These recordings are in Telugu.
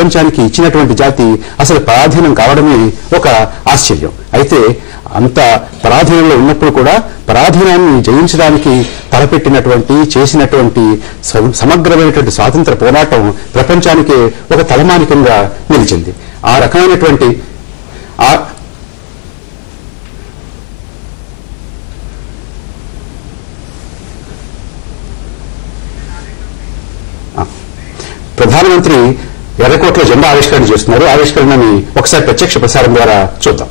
ప్రపంచానికి ఇచ్చినటువంటి జాతి అసలు పరాధీనం కావడమే ఒక ఆశ్చర్యం. అయితే అంత పరాధీనంలో ఉన్నప్పుడు కూడా పరాధీనాన్ని జయించడానికి తలపెట్టినటువంటి చేసినటువంటి సమగ్రమైనటువంటి స్వాతంత్ర పోరాటం ప్రపంచానికి ఒక తలమానికంగా నిలిచింది. ఆ రకమైనటువంటి ప్రధానమంత్రి ఎర్రకోటలో జెండా ఆవిష్కరణ చేస్తున్నారు. ఆవిష్కరణని ఒకసారి ప్రత్యక్ష ప్రసారం ద్వారా చూద్దాం.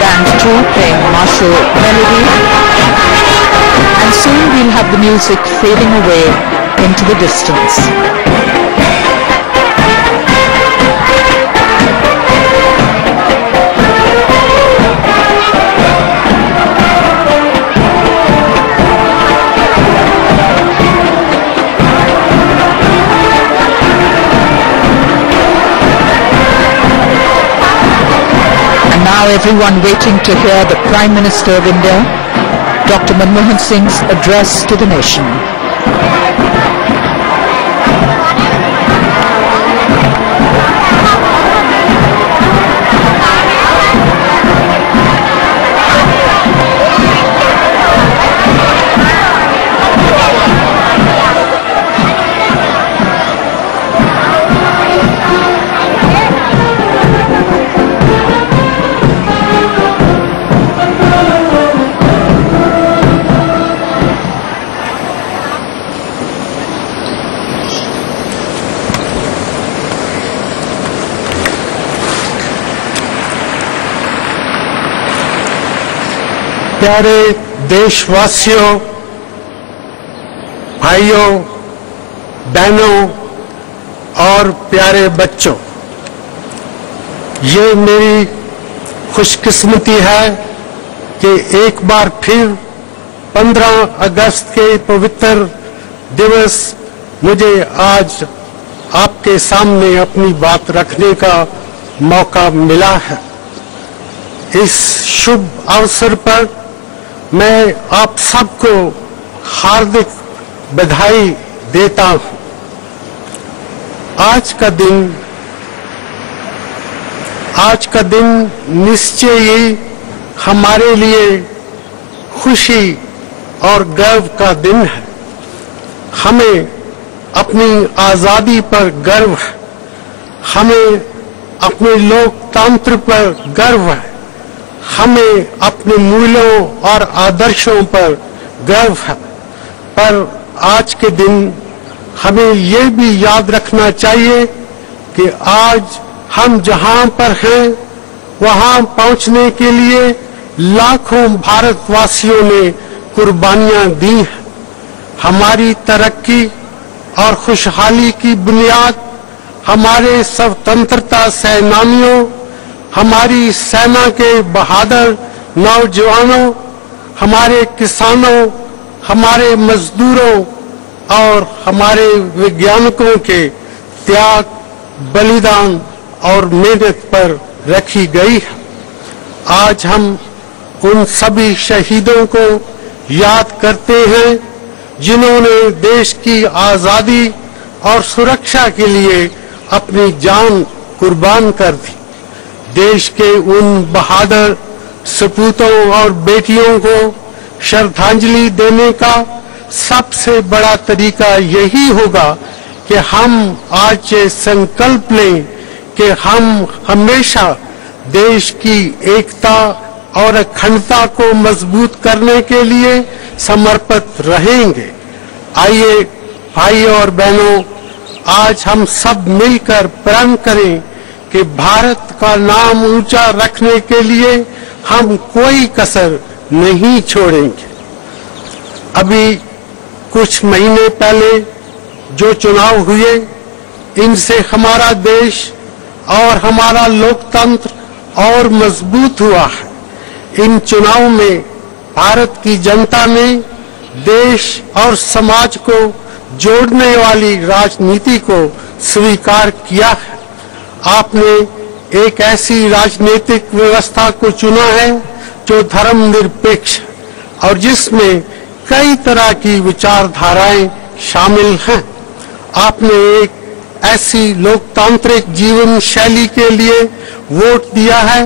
Band 2 playing martial melody, and soon we'll have the music fading away into the distance. Now everyone waiting to hear the Prime Minister of India, Dr. Manmohan Singh's address to the nation. प्यारे देशवासियों, भाइयों, बहनों और प्यारे बच्चों, ये मेरी खुशकिस्मती है कि एक बार फिर 15 अगस्त के पवित्र दिवस मुझे आज आपके सामने अपनी बात रखने का मौका मिला है। इस शुभ अवसर पर मैं आप सबको हार्दिक बधाई देता हूं। आज का दिन निश्चय ही हमारे लिए खुशी और गर्व का दिन है। हमें अपनी आजादी पर गर्व है, हमें अपने लोकतंत्र पर गर्व है, हमें अपने मूल्यों और आदर्शों पर गर्व है। पर आज के दिन हमें ये भी याद रखना चाहिए कि आज हम जहां पर हैं वहां पहुंचने के लिए लाखों भारतवासियों ने कुर्बानियां दी हैं। हमारी तरक्की और खुशहाली की बुनियाद हमारे स्वतंत्रता सेनानियों, हमारी सेना के बहादुर नौजवानों, हमारे किसानों, हमारे मजदूरों और हमारे वैज्ञानिकों के त्याग, बलिदान और मेहनत पर रखी गई है। आज हम उन सभी शहीदों को याद करते हैं जिन्होंने देश की आजादी और सुरक्षा के लिए अपनी जान कुर्बान कर दी। देश के उन बहादुर सपूतों और बेटियों को श्रद्धांजलि देने का सबसे बड़ा तरीका यही होगा कि हम आज ये संकल्प लें कि हम हमेशा देश की एकता और अखंडता को मजबूत करने के लिए समर्पित रहेंगे। आइए भाइयों और बहनों, आज हम सब मिलकर प्रण करें कि भारत का नाम ऊंचा रखने के लिए हम कोई कसर नहीं छोड़ेंगे। अभी कुछ महीने पहले जो चुनाव हुए, इनसे हमारा देश और हमारा लोकतंत्र और मजबूत हुआ है। इन चुनाव में भारत की जनता ने देश और समाज को जोड़ने वाली राजनीति को स्वीकार किया है। आपने एक ऐसी राजनीतिक व्यवस्था को चुना है जो धर्मनिरपेक्ष और जिसमें कई तरह की विचारधाराएं शामिल हैं। आपने एक ऐसी लोकतांत्रिक जीवन शैली के लिए वोट दिया है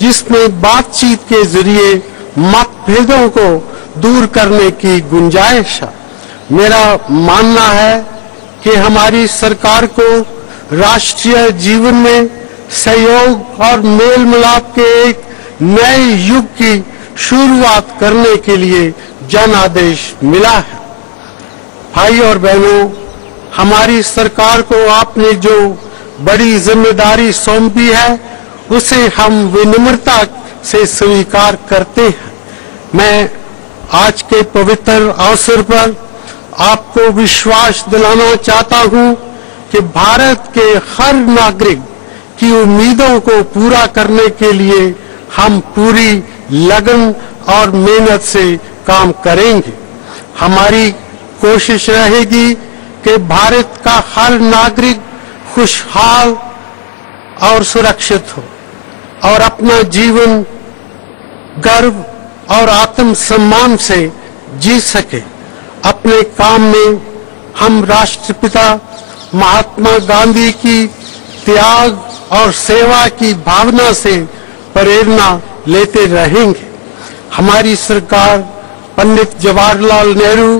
जिसमें बातचीत के जरिए मतभेदों को दूर करने की गुंजाइश है। मेरा मानना है कि हमारी सरकार को राष्ट्रीय जीवन में सहयोग और मेल मिलाप के एक नए युग की शुरुआत करने के लिए जन आदेश मिला है। भाई और बहनों, हमारी सरकार को आपने जो बड़ी जिम्मेदारी सौंपी है उसे हम विनम्रता से स्वीकार करते हैं। मैं आज के पवित्र अवसर पर आपको विश्वास दिलाना चाहता हूं कि भारत के हर नागरिक की उम्मीदों को पूरा करने के लिए हम पूरी लगन और मेहनत से काम करेंगे। हमारी कोशिश रहेगी कि भारत का हर नागरिक खुशहाल और सुरक्षित हो और अपना जीवन गर्व और आत्मसम्मान से जी सके। अपने काम में हम राष्ट्रपिता महात्मा गांधी की त्याग और सेवा की भावना से प्रेरणा लेते रहेंगे। हमारी सरकार पंडित जवाहरलाल नेहरू,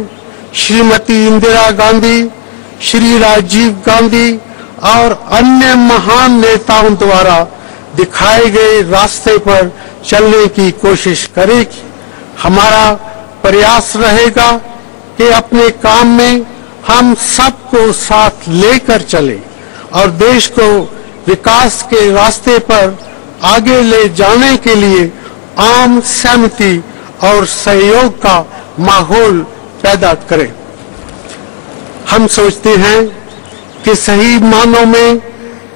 श्रीमती इंदिरा गांधी, श्री राजीव गांधी और अन्य महान नेताओं द्वारा दिखाए गए रास्ते पर चलने की कोशिश करेगी। हमारा प्रयास रहेगा कि अपने काम में हम सबको साथ लेकर चले और देश को विकास के रास्ते पर आगे ले जाने के लिए आम सहमति और सहयोग का माहौल पैदा करें। हम सोचते हैं कि सही मानों में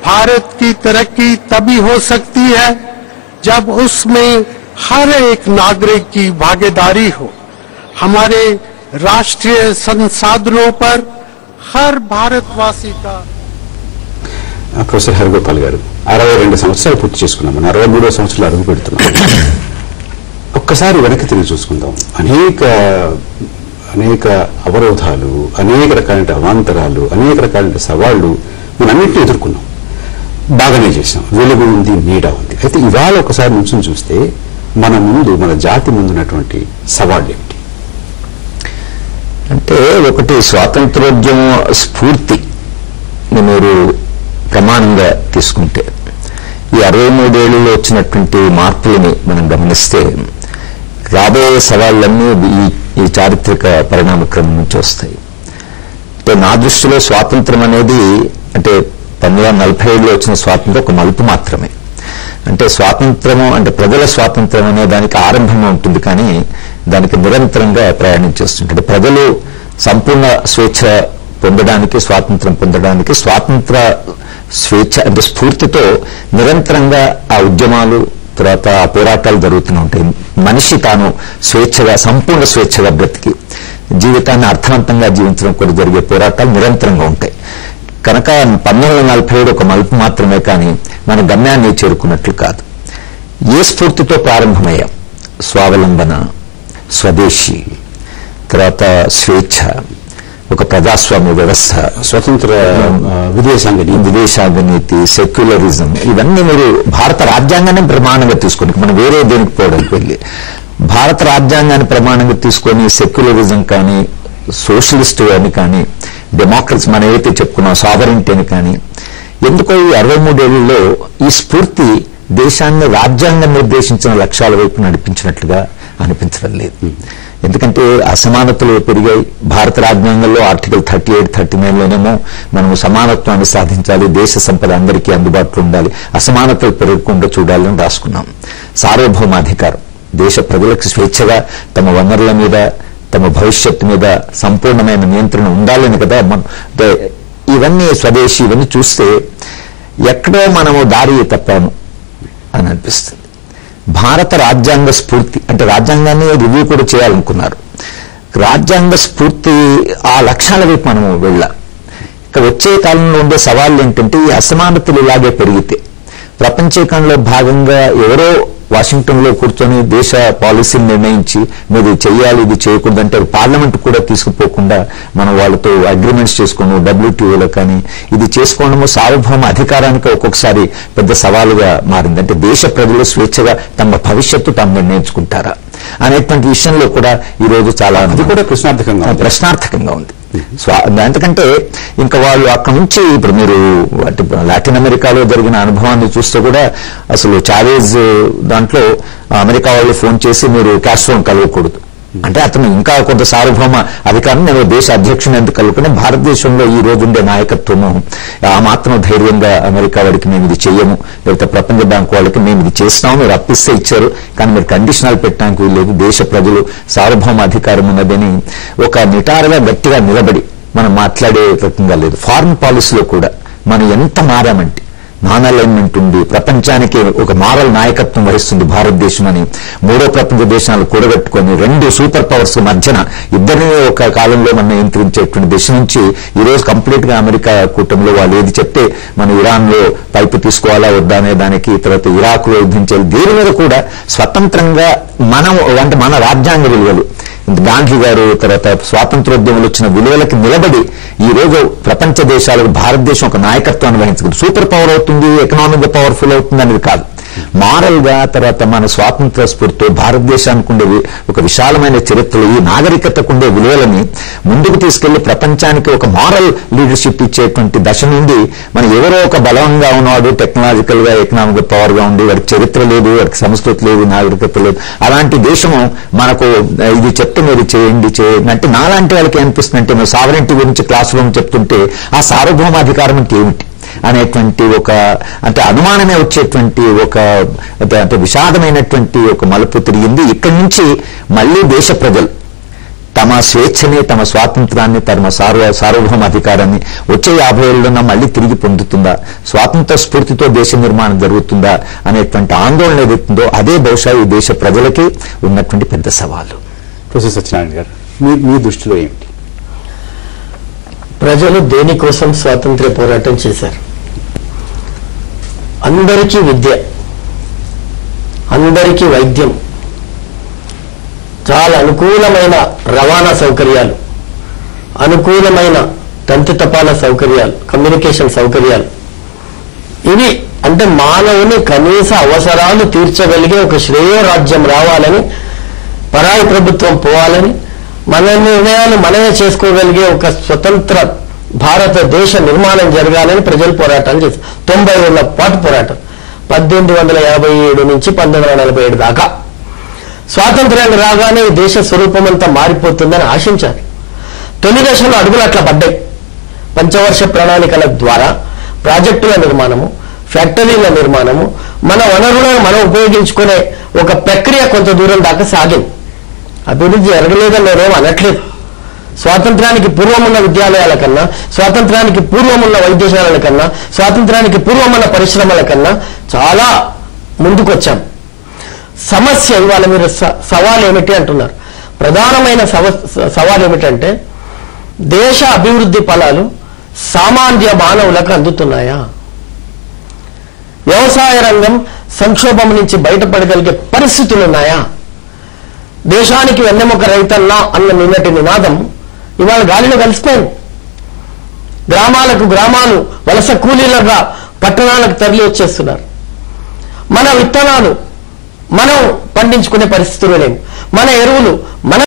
भारत की तरक्की तभी हो सकती है जब उसमें हर एक नागरिक की भागीदारी हो। हमारे राष्ट्रीय संसाधनों पर हर भारतवासी का। ప్రొఫెసర్ హరిగోపాల్ గారు 62 సంవత్సరాలు పూర్తి చేసుకున్నాం, 63వ సంవత్సరంలో అడుగు పెడుతున్నాం. ఒక్కసారి వెనక్కి తిరిగి చూసుకుందాం. అనేక అవరోధాలు, అనేక రకాల అవాంతరాలు, అనేక రకాల సవాళ్లు మనంన్నింటినీ ఎదుర్కొన్నాం. బాగానే చేశాం. వెలుగు ఉంది, నీడ ఉంది. అయితే ఇవాళ ఒకసారి నుంచి చూస్తే మన ముందు, మన జాతి ముందున్నటువంటి సవాళ్లు ఏమిటి? అంటే ఒకటి, స్వాతంత్రోద్యమ స్ఫూర్తి మీరు ప్రమాణంగా తీసుకుంటే ఈ 63 ఏళ్లలో వచ్చినటువంటి మార్పులని మనం గమనిస్తే రాబోయే సవాళ్లన్నీ ఈ చారిత్రక పరిణామ క్రమం నుంచి వస్తాయి. అంటే నా దృష్టిలో స్వాతంత్రం అనేది అంటే 1947లో వచ్చిన స్వాతంత్రం ఒక మలుపు మాత్రమే. అంటే స్వాతంత్రము అంటే ప్రజల స్వాతంత్రం అనే దానికి ఆరంభంగా ఉంటుంది, కానీ దానికి నిరంతరంగా ప్రయాణం చేస్తుంటాడు. ప్రజలు సంపూర్ణ స్వేచ్ఛ పొందడానికి, స్వాతంత్రం పొందడానికి స్వాతంత్ర స్వేచ్ఛ అంటే స్ఫూర్తితో నిరంతరంగా ఆ ఉద్యమాలు, తర్వాత ఆ పోరాటాలు జరుగుతూనే ఉంటాయి. మనిషి తాను స్వేచ్ఛగా, సంపూర్ణ స్వేచ్ఛగా బ్రతికి జీవితాన్ని అర్థవంతంగా జీవించడం కూడా జరిగే పోరాటాలు నిరంతరంగా ఉంటాయి. కనుక 1947 ఒక మలుపు మాత్రమే, కానీ మన గమ్యాన్ని చేరుకున్నట్లు కాదు. ఏ స్ఫూర్తితో ప్రారంభమయ్యాం? స్వావలంబన, స్వదేశీ, తర్వాత స్వేచ్ఛ, ఒక ప్రజాస్వామ్య వ్యవస్థ, స్వతంత్ర విదేశాంగ నీతి, సెక్యులరిజం, ఇవన్నీ మీరు భారత రాజ్యాంగాన్ని ప్రమాణంగా తీసుకొని, మనం వేరే దేనికి పోవడానికి వెళ్ళి భారత రాజ్యాంగాన్ని ప్రమాణంగా తీసుకొని సెక్యులరిజం కానీ, సోషలిస్ట్ అని కానీ, డెమోక్రసీ మనం ఏదైతే చెప్పుకున్నాం సావరెంటీ అని కానీ, ఎందుకో ఈ 63 ఏళ్లలో ఈ స్ఫూర్తి దేశాన్ని రాజ్యాంగం నిర్దేశించిన లక్ష్యాల వైపు నడిపించినట్లుగా అనిపించడం లేదు. ఎందుకంటే అసమానతలు పెరిగాయి. భారత రాజ్యాంగంలో ఆర్టికల్ 38, 39లోనేమో మనము సమానత్వాన్ని సాధించాలి, దేశ సంపద అందరికీ అందుబాటులో ఉండాలి, అసమానతలు పెరగకుండా చూడాలని రాసుకున్నాం. సార్వభౌమాధికారం, దేశ ప్రజలకు స్వేచ్ఛగా తమ వనరుల మీద, తమ భవిష్యత్తు మీద సంపూర్ణమైన నియంత్రణ ఉండాలని కదా. ఇవన్నీ స్వదేశీ, ఇవన్నీ చూస్తే ఎక్కడో మనము దారి తప్పాము అని అనిపిస్తుంది. భారత రాజ్యాంగ స్ఫూర్తి అంటే రాజ్యాంగాన్ని రివ్యూ కూడా చేయాలనుకున్నారు. రాజ్యాంగ స్ఫూర్తి ఆ లక్ష్యాల వైపు మనము వెళ్ళాం. ఇక వచ్చే కాలంలో ఉండే సవాళ్ళు ఏంటంటే, ఈ అసమానతలు ఇలాగే పెరిగితే ప్రపంచీకరణలో భాగంగా ఎవరో వాషింగ్టన్ లో కూర్చొని దేశ పాలసీని నిర్ణయించి మీరు చెయ్యాలి ఇది చేయకూడదు అంటే పార్లమెంట్ కూడా తీసుకుపోకుండా మనం వాళ్ళతో అగ్రిమెంట్స్ చేసుకోవడం WTOలో కానీ ఇది చేసుకోవడము సార్వభౌమ అధికారానికి ఒక్కొక్కసారి పెద్ద సవాలుగా మారింది. అంటే దేశ ప్రజలు స్వేచ్ఛగా తమ భవిష్యత్తు తాము నిర్ణయించుకుంటారా అనేటువంటి విషయంలో కూడా ఈ రోజు చాలా అది కూడా ప్రశ్నార్థకంగా ఉంది. ఎందుకంటే ఇంకా వాళ్ళు అక్కడి నుంచి ఇప్పుడు మీరు లాటిన్ అమెరికాలో జరిగిన అనుభవాన్ని చూస్తే కూడా అసలు చావేజ్ దాంట్లో అమెరికా వాళ్ళు ఫోన్ చేసి మీరు కాస్ట్రోని కలవకూడదు అంటే అతను ఇంకా కొంత సార్వభౌమ అధికారం నేను దేశ అధ్యక్షుని ఎందుకు కలుగుకుని భారతదేశంలో ఈ రోజు ఉండే నాయకత్వము ఆ మాత్రం ధైర్యంగా అమెరికా వాడికి మేము ఇది చెయ్యము, లేకపోతే ప్రపంచ బ్యాంకు వాళ్ళకి మేము ఇది చేస్తున్నాము, మీరు అప్పిస్తే ఇచ్చారు కానీ మీరు కండిషనల్ పెట్టడానికి వీల్లేదు, దేశ ప్రజలు సార్వభౌమ అధికారం ఉన్నదని ఒక నిటారుగా గట్టిగా నిలబడి మనం మాట్లాడే రకంగా లేదు. ఫారిన్ పాలసీలో కూడా మనం ఎంత మారామంటే నాన్ అలైన్మెంట్ ఉంది, ప్రపంచానికి ఒక మారల్ నాయకత్వం వహిస్తుంది భారతదేశం అని మూడో ప్రపంచ దేశాలు కూడగట్టుకొని 2 సూపర్ పవర్స్ మధ్యన ఇద్దరిని ఒక కాలంలో మనం నియంత్రించేటువంటి దిశ నుంచి ఈ రోజు కంప్లీట్ గా అమెరికా కూటమిలో వాళ్ళు ఏది చెప్తే మనం ఇరాన్ లో పైపు తీసుకోవాలా వద్దా అనే దానికి, తర్వాత ఇరాక్ లో యుద్ధం చేయాలి, దీని మీద కూడా స్వతంత్రంగా మనం అంటే మన రాజ్యాంగ విలువలు గాంధీ గారు తర్వాత స్వాతంత్రోద్యమంలో వచ్చిన విలువలకి నిలబడి ఈ రోజు ప్రపంచ దేశాలకు భారతదేశం ఒక నాయకత్వాన్ని వహించుకుంది. సూపర్ పవర్ అవుతుంది, ఎకనామిక్ గా పవర్ఫుల్ అవుతుంది అనేది కాదు, మారల్ గా తర్వాత మన స్వాతంత్ర స్ఫూర్తితో భారతదేశానికి ఉండే ఒక విశాలమైన చరిత్రలో ఈ నాగరికతకు ఉండే విలువలని ముందుకు తీసుకెళ్లి ప్రపంచానికి ఒక మారల్ లీడర్షిప్ ఇచ్చేటువంటి దశ నుండి మనం ఎవరో ఒక బలంగా ఉన్నాడు టెక్నాలజికల్ గా ఎకనామిక్ పవర్ గా ఉండి వాడికి చరిత్ర లేదు, వాడికి సంస్కృతి లేదు, నాగరికత లేదు, అలాంటి దేశము మనకు ఇది చెప్తే మీరు చేయండి అంటే నాలాంటి వాళ్ళకి అనిపిస్తుంది అంటే మీరు సావరెంటీ గురించి క్లాస్ రూమ్ చెప్తుంటే ఆ సార్వభౌమాధికారం అంటే ఏమిటి అనేటువంటి ఒక అంటే అనుమానమే వచ్చేటువంటి ఒక అంటే విషాదమైనటువంటి ఒక మలుపు తిరిగింది. ఇక్కడి నుంచి మళ్లీ దేశ ప్రజలు తమ స్వేచ్ఛని తమ స్వాతంత్రాన్ని తమ సార్వభౌమ అధికారాన్ని వచ్చే 50 ఏళ్లలో మళ్లీ తిరిగి పొందుతుందా, స్వాతంత్ర స్ఫూర్తితో దేశ నిర్మాణం జరుగుతుందా అనేటువంటి ఆందోళన ఏదైతుందో అదే బహుశా ఈ దేశ ప్రజలకి ఉన్నటువంటి పెద్ద సవాలు. ప్రొఫెసర్ సత్యనారాయణ గారు మీ దృష్టిలో ఏమిటి? ప్రజలు దేనికోసం స్వాతంత్ర్య పోరాటం చేశారు? అందరికీ విద్య, అందరికీ వైద్యం, చాలా అనుకూలమైన రవాణా సౌకర్యాలు, అనుకూలమైన తంతి తపాలా సౌకర్యాలు, కమ్యూనికేషన్ సౌకర్యాలు, ఇవి అంటే మానవుని కనీస అవసరాలు తీర్చగలిగే ఒక శ్రేయోరాజ్యం రావాలని, పరాయి ప్రభుత్వం పోవాలని, మన నిర్ణయాలు మనమే చేసుకోగలిగే ఒక స్వతంత్ర భారతదేశ నిర్మాణం జరగాలని ప్రజలు పోరాటాలు చేశారు. 90 ఏళ్ల పాటు పోరాటం, 1857 నుంచి 1947 దాకా. స్వాతంత్ర్యాన్ని రాగానే ఈ దేశ స్వరూపం అంతా మారిపోతుందని ఆశించారు. తొలి దశలో అడుగులు అట్లా పడ్డాయి. పంచవర్ష ప్రణాళికల ద్వారా ప్రాజెక్టుల నిర్మాణము, ఫ్యాక్టరీల నిర్మాణము, మన వనరులను మనం ఉపయోగించుకునే ఒక ప్రక్రియ కొంత దూరం దాకా సాగింది. అభివృద్ధి జరగలేదని నేనేం అనట్లేదు. స్వాతంత్రానికి పూర్వం ఉన్న విద్యాలయాల కన్నా, స్వాతంత్రానికి పూర్వం ఉన్న వైద్యశాలల కన్నా, స్వాతంత్రానికి పూర్వం ఉన్న పరిశ్రమల కన్నా చాలా ముందుకొచ్చాం. సమస్య ఇవాళ మీరు సవాల్ ఏమిటి అంటున్నారు. ప్రధానమైన సవాల్ ఏమిటంటే దేశ అభివృద్ధి ఫలాలు సామాన్య మానవులకు అందుతున్నాయా? వ్యవసాయ రంగం సంక్షోభం నుంచి బయటపడగలిగే పరిస్థితులు ఉన్నాయా? దేశానికి వెన్నెముక రైతన్నా అన్న నిన్నటి నినాదం ఇవాళ గాలిలో కలిసిపోయింది. గ్రామాలు వలస కూలీలుగా పట్టణాలకు తరలి వచ్చేస్తున్నారు. మన విత్తనాలు మనం పండించుకునే పరిస్థితులు లేవు, మన ఎరువులు మన